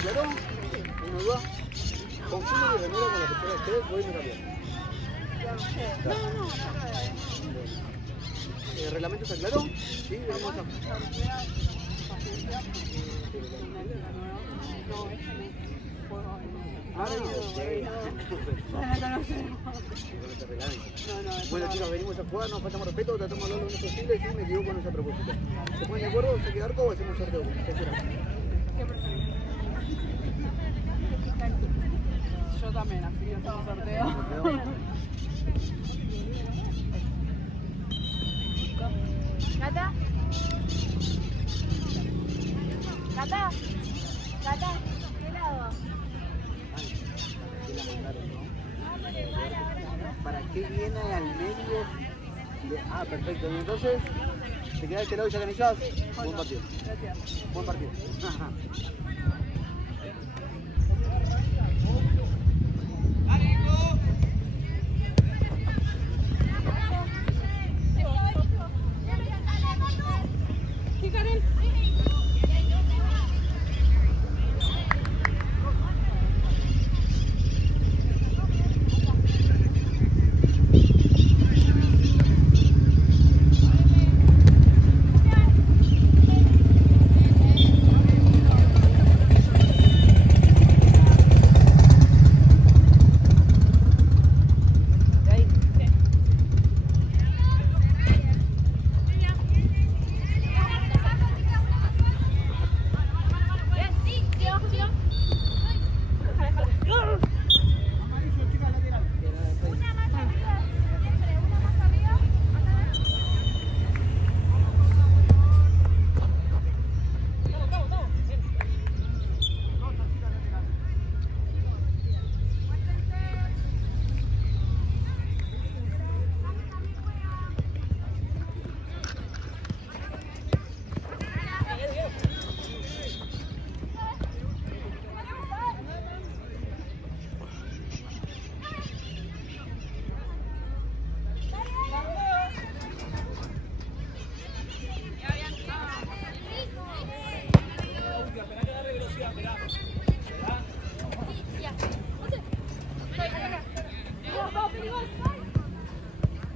¿se aclaró? ¿Una duda? Confundo mi remera con la pechera de ustedes, voy a irme rápido. ¿El reglamento se aclaró? Sí, venimos a... Bueno chicos, venimos a jugar, nos faltamos respeto, tratamos de hablar lo menos posible, sí, me equivoco, no es a propósito. ¿Se ponen de acuerdo? ¿Se queda arco o hacemos un sorteo? ¿Qué será? Yo también, así que hacemos sorteo. Gata. Gata. Gata. ¿Qué lado? ¿Para qué viene al medio? Ah, perfecto. Y entonces, ¿te quedás de este lado y ya organizás? Buen partido. Gracias. Buen partido.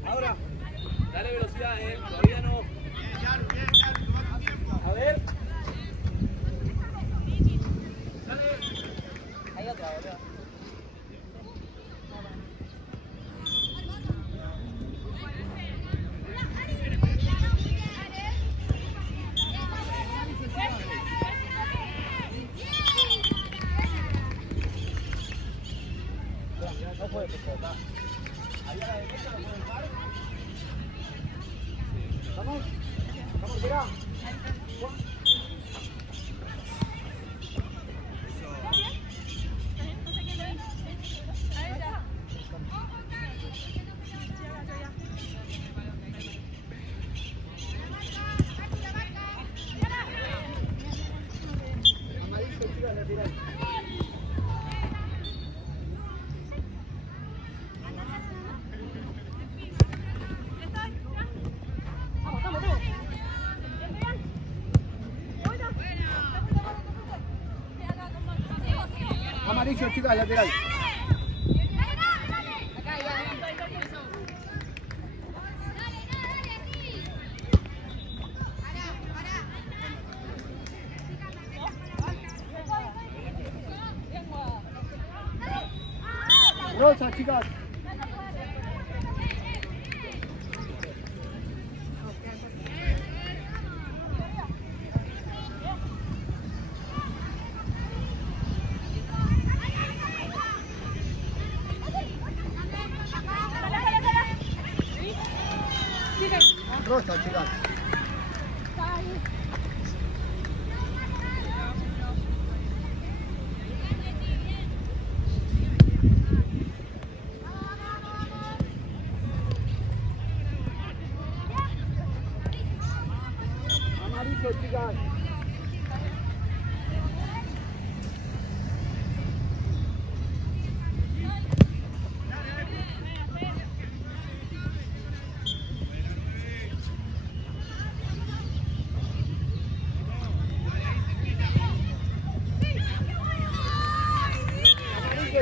Ahora, dale velocidad, todavía no. A ver. Dale. Hay otra, boludo. No puede cortar. Ahí a la derecha lo pueden dejar. ¿Vamos? ¿Vamos, mira? Amarillo, chicas, lateral. Amarillo, chicas, lateral. Rosa, chicas. Rosa, chicas.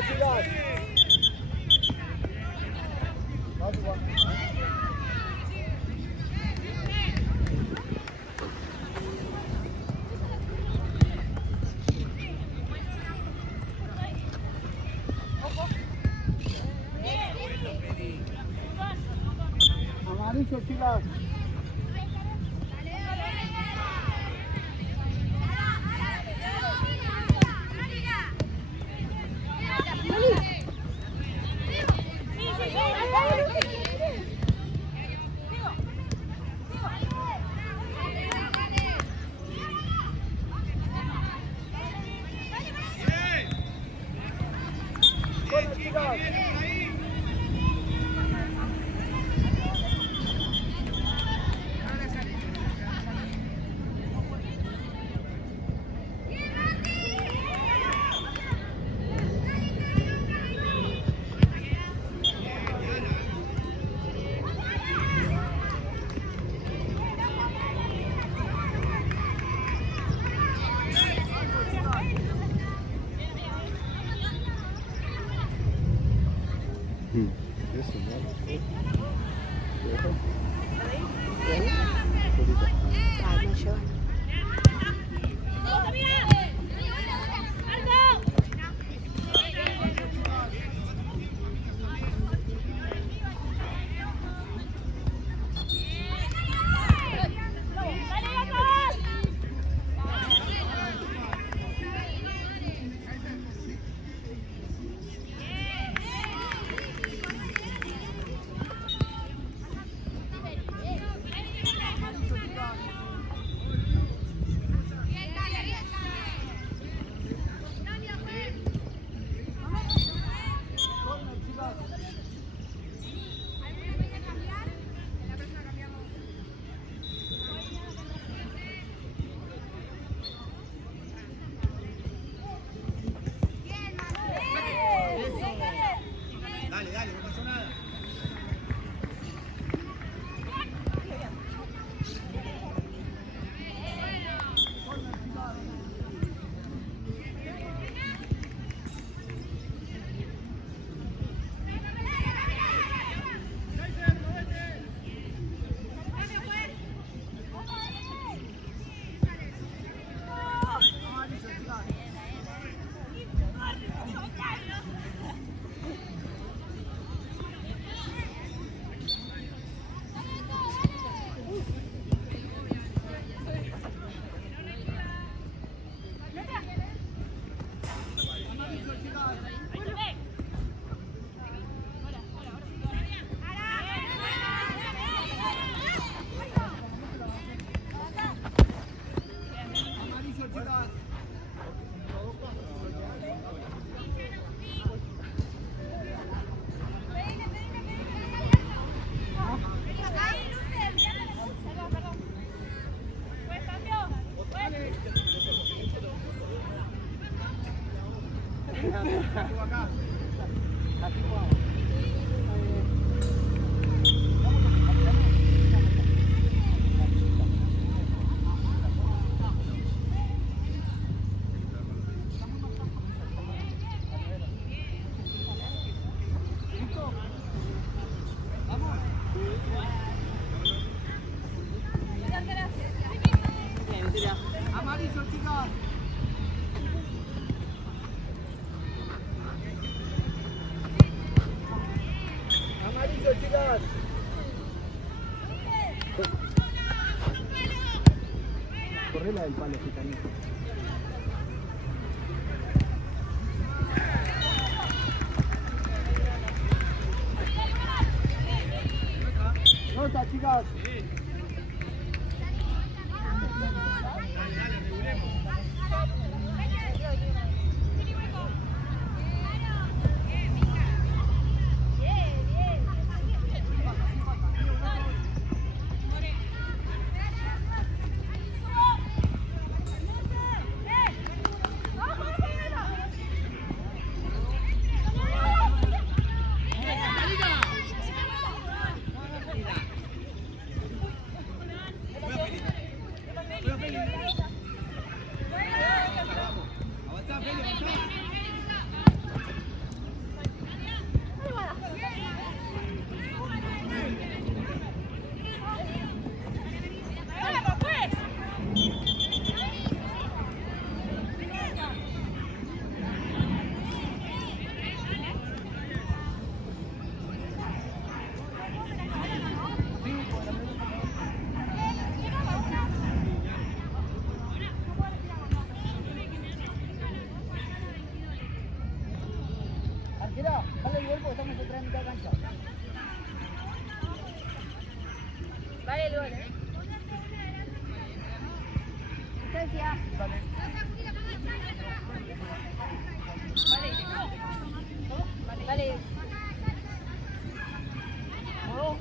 chicas. Vamos, Juan. Amarillo, chicas. Bueno, chicas. Eso, Dale, no pasó nada. Amarillo, chicas. Amarillo, chicas. Corre la del palo, gitanito. Nota, chicas. Mira, dale el gol porque estamos otra vez en mitad de cancha. Vale el gol, Distancia. Dale. Vale. ¿No?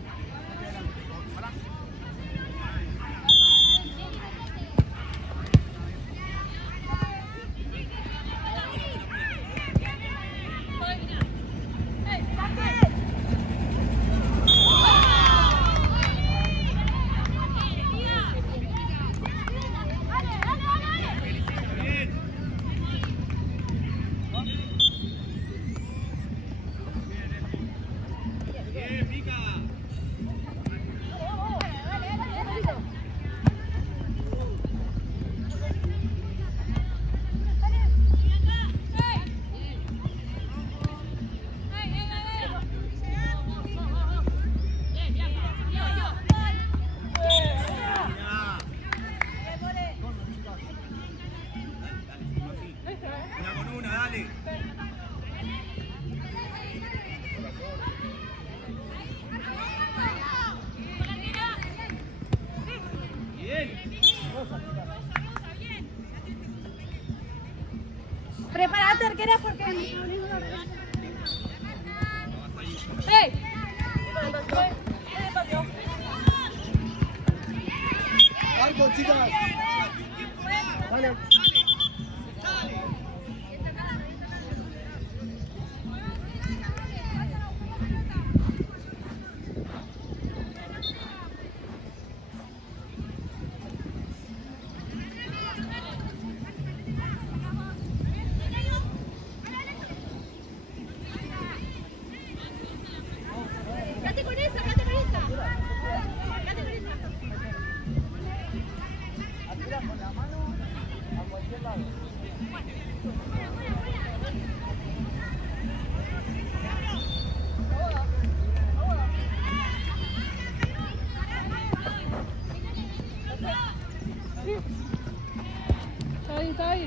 Prepárate, arquera, porque... ¡Hey! Algo, chicas. Vale. ¡Cate con esa! ¡Cate con esa! ¡Cate con esa! Atira con la mano a cualquier lado. Está ahí.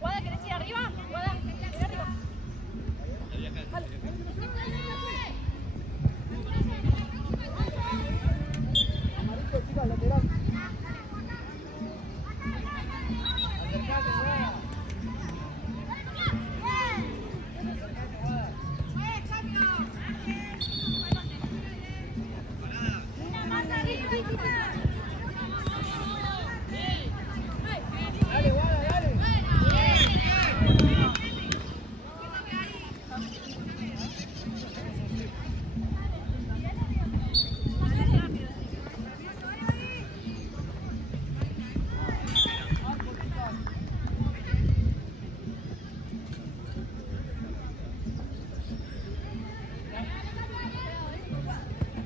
¿Guada, querés ir arriba? ¿Guada? ¿Ir arriba? Vale. Amarito, chicas, lateral. Acercate, Guada. Dale, Guada, dale.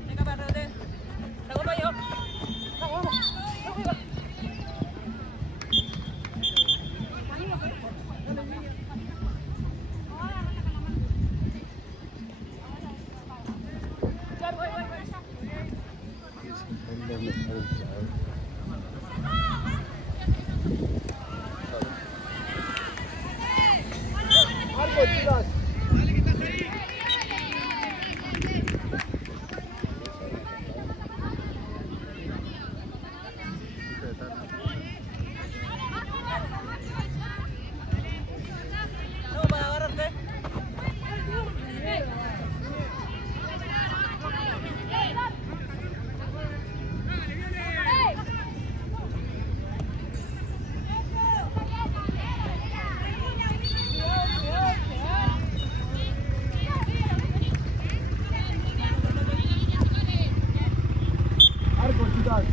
Venga, párate. La culpa yo. Marco, chicas. No, para agarrarte. Marco, chicas.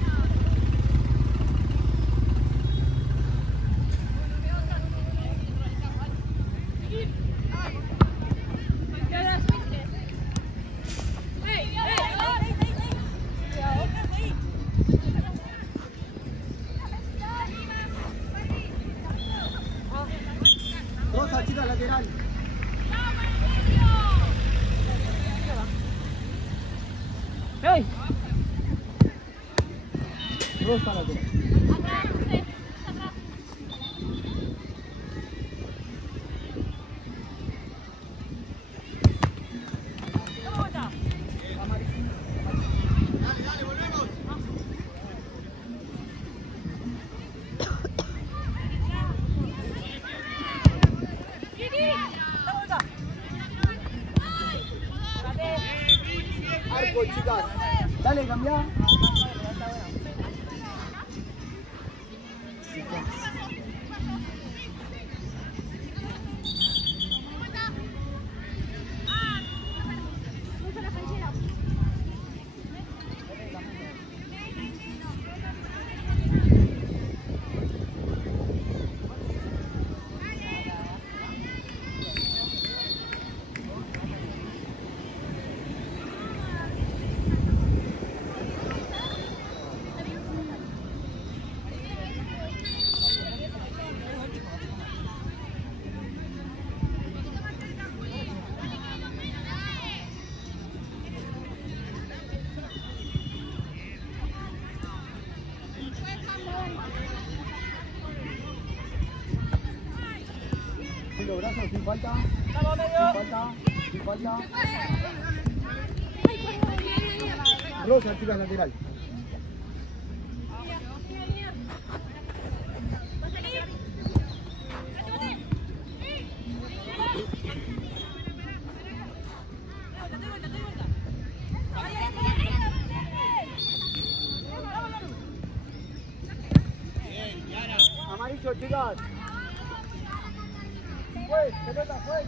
Rosa, chicas, lateral. ¡Hey! Rosa, lateral. ¿Querés cambiar? Usa la canchera. Sin los brazos, sin falta. Vamos, Sin medio. falta. Sin falta. Rosa, chica lateral. Amarillo, chicas. Fue, pelota, fue.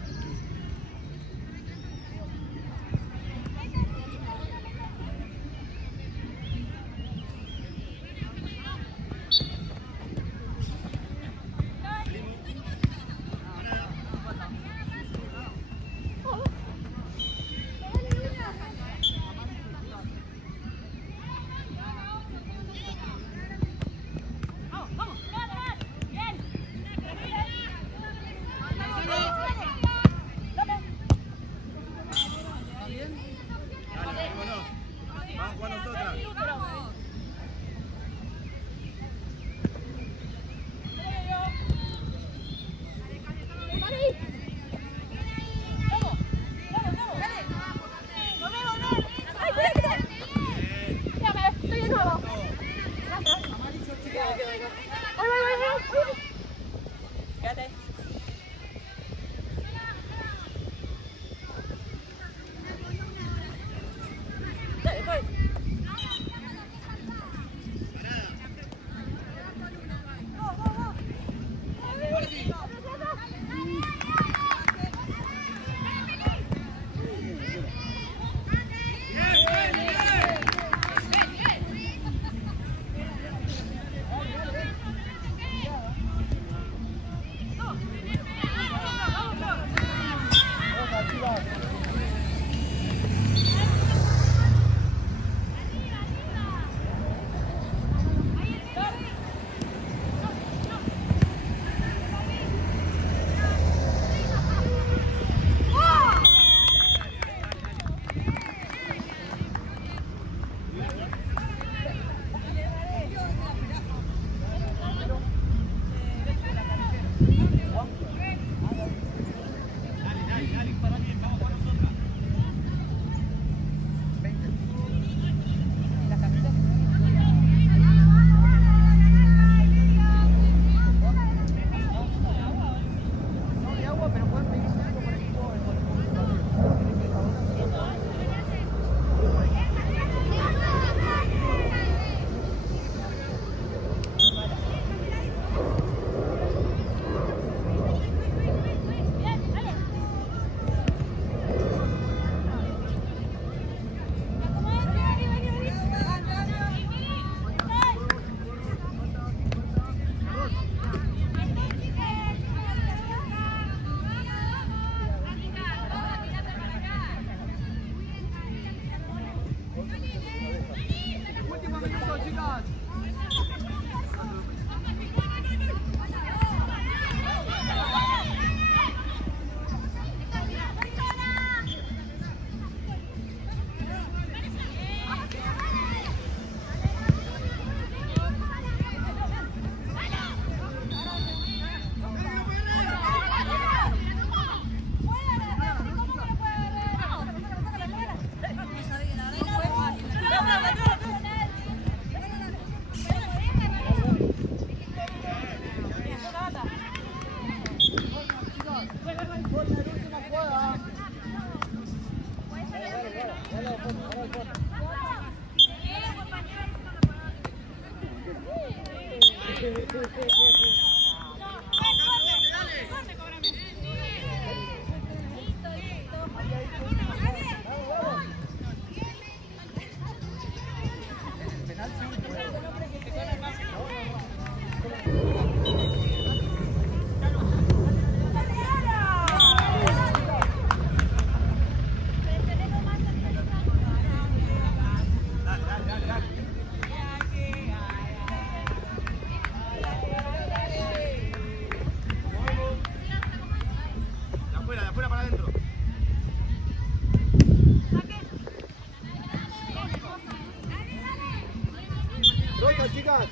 De afuera para adentro. Rosa, chicas.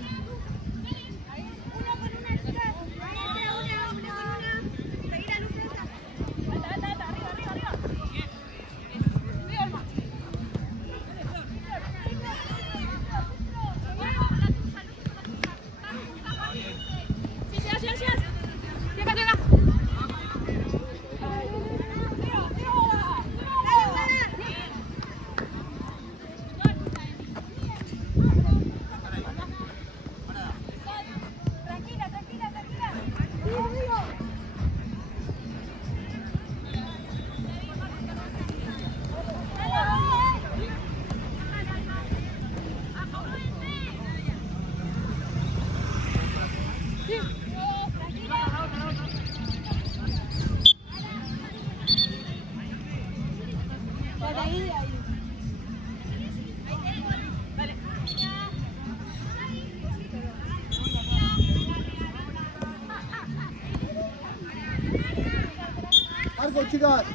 Arco, chicas.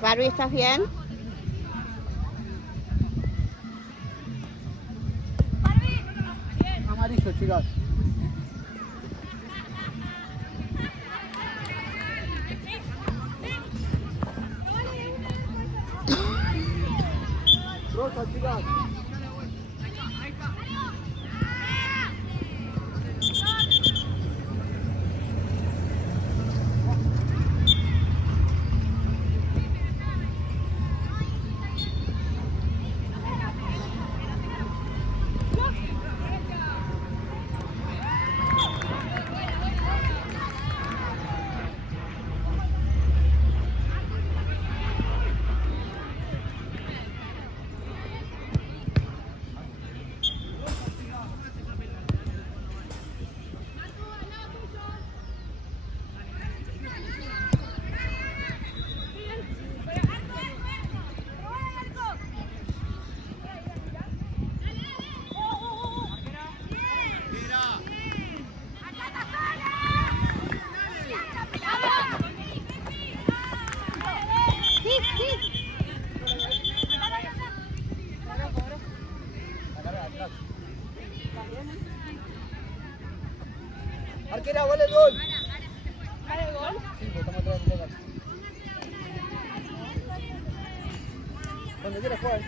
Barbie, ¿estás bien? Amarillo, chicas. Rosa, chicas. Arquera, vale el gol. ¿Vale el gol? Sí, pues estamos atrás de la pelota. Cuando quieras jugar.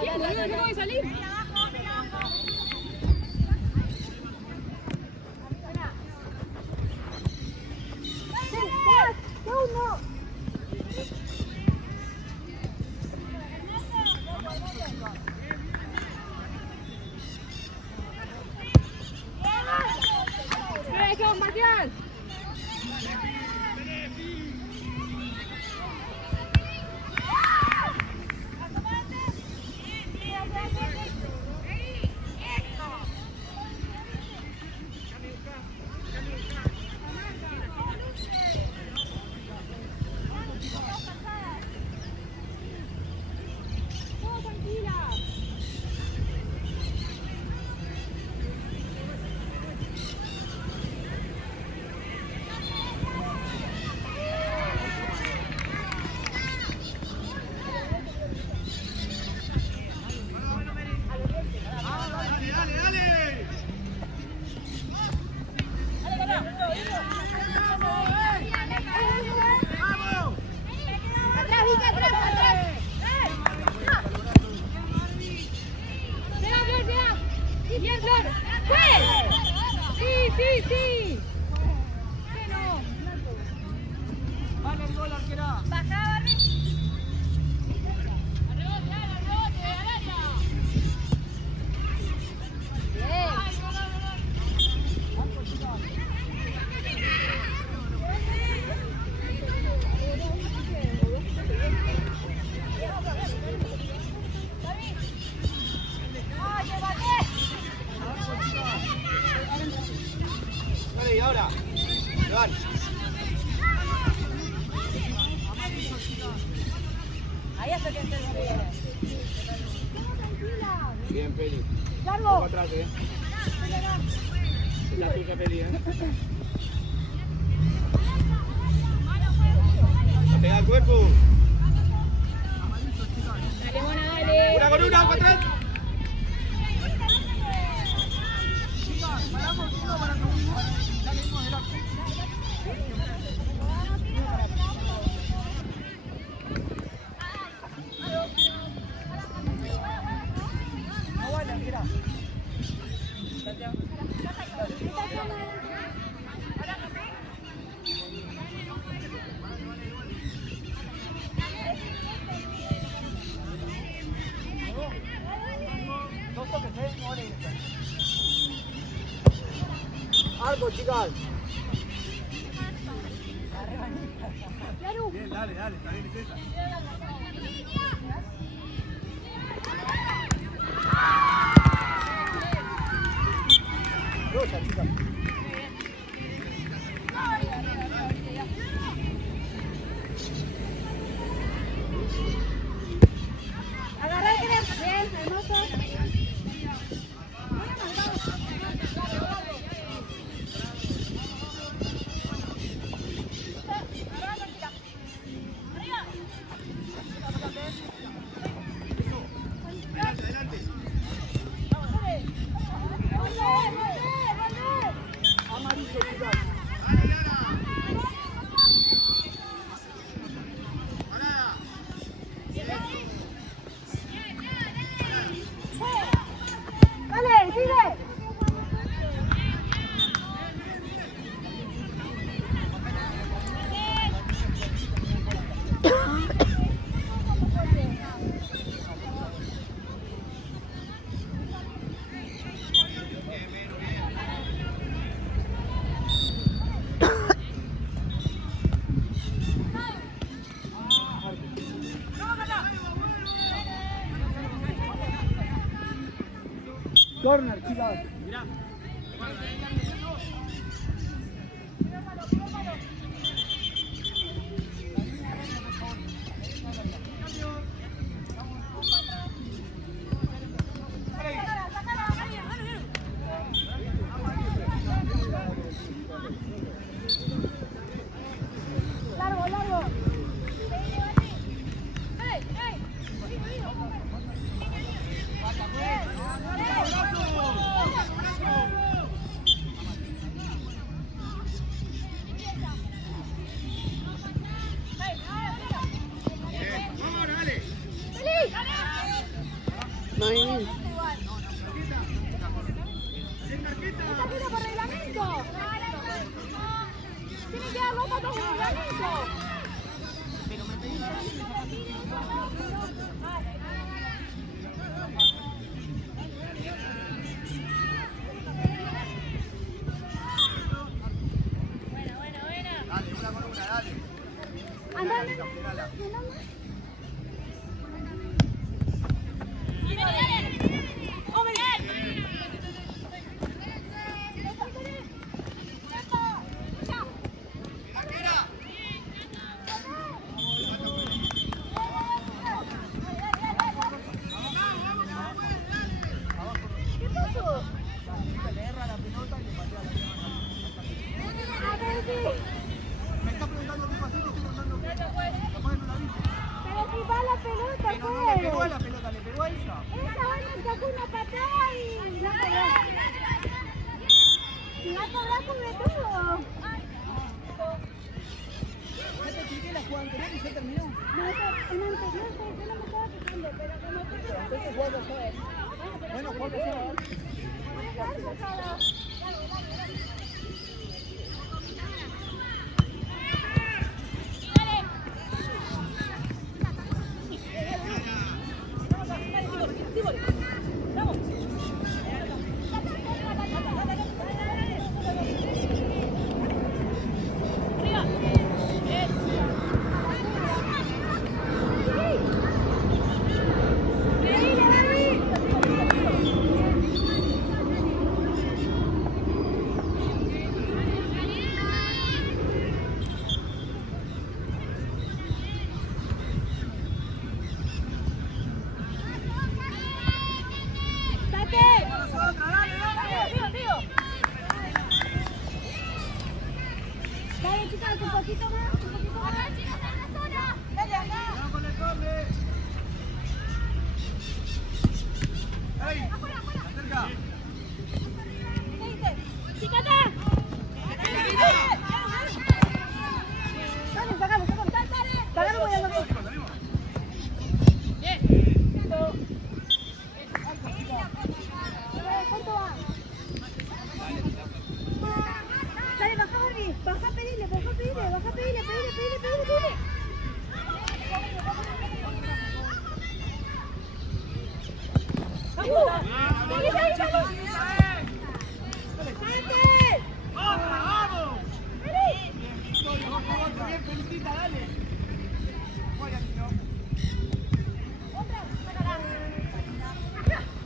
¿Quién, boludo? ¿Cómo voy a salir? ¡Vamos, Matías! ¡Bien, Flor! ¡Sí! ¡Sí, sí, sí! ¿Qué no? Vale el gol, arquera. ¡Bajá, Barbie! ¡Al rebote, al área! ¡Bien! Dale, y ahora. Iván. Ahí hasta que se bien. Bien, Feli. ¡Largo! Vamos atrás, La tuya, Feli, A pegar el cuerpo. Dale, Mona, dale. Una con una, para atrás. No vale, arquera. Dos toques, no vale. Arco, chicas. Bien, dale, está bien, es esa. Rosa, chicas. Agarrá el crema. Bien, hermoso. Adelante. Amarillo, chicas. Dale, sigue. Corner, chicas. Mirá. Largo, largo. ¿Qué pasó? Le erra la pelota y le patea la pierna. A ver, sí. Me está preguntando qué pasó y te estoy preguntando qué. Capaz que no la viste. Pero si va la pelota, Pero no le pegó a pues. la pelota, le pegó a ella. Esa vaina sacó una patada y la cobró. Si va a cobrar, cubre todo. Ya te expliqué la jugada anterior y ya terminó. No, en anterior yo no me estaba fijando, pero como tú te Entonces jugando allá. Bueno, jugando allá. Dale, chicas, un poquito más, un poquito más. Dale, acá. ¡Vamos con el doble! ¡Ey! ¡Acerca! ¿Qué dices? ¡Chicata! Dale, sacamos, sacamos. Sacamos, voy a lo mismo. ¿Cuánto va? Dale, baja, Jordi. Baja, pedile, baja, pedile, baja, pedile, pedile. Bien, felicita, dale. Fuera, Tino.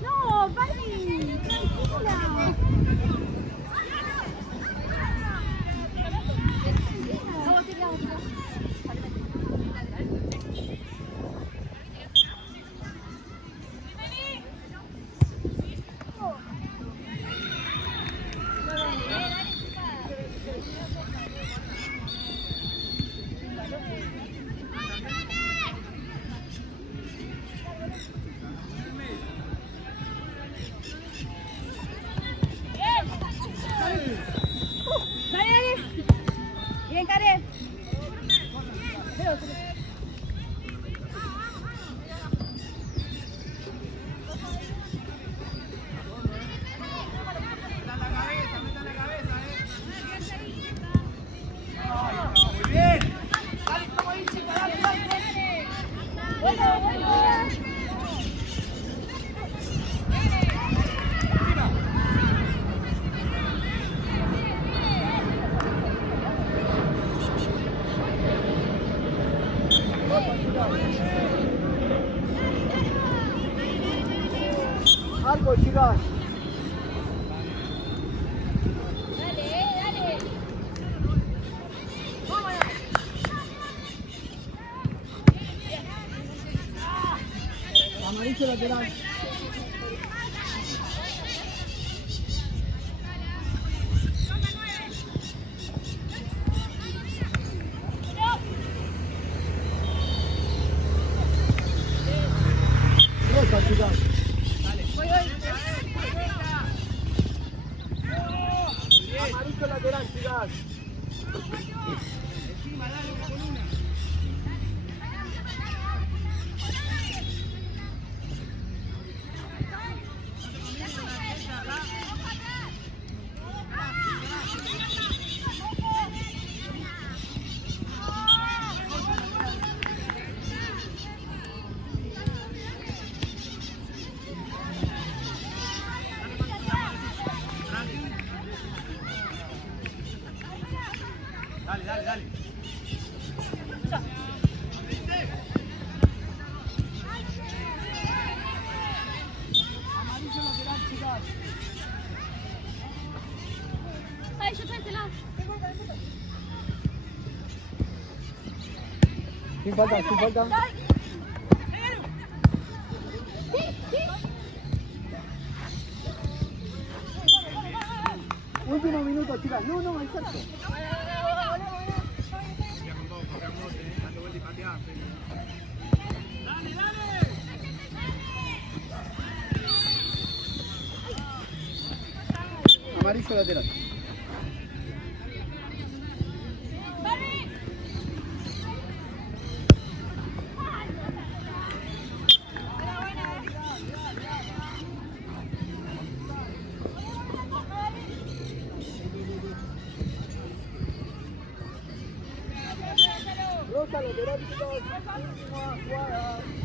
No, Fanny, tranquila. Dale. Bien, Karen. Meta la cabeza, Ay, no, muy bien. Dale, estamos ahí, chica, dale. Bueno. Algo, chicas. Dale. Amarillo lateral. Pelota, chicas. Amarillo lateral, chicas. Encima, dale una con una. Dale. falta, sin falta. Último minuto, chicas. No, no, exacto. Amarillo lateral. Rosa lateral, chicos. Última jugada.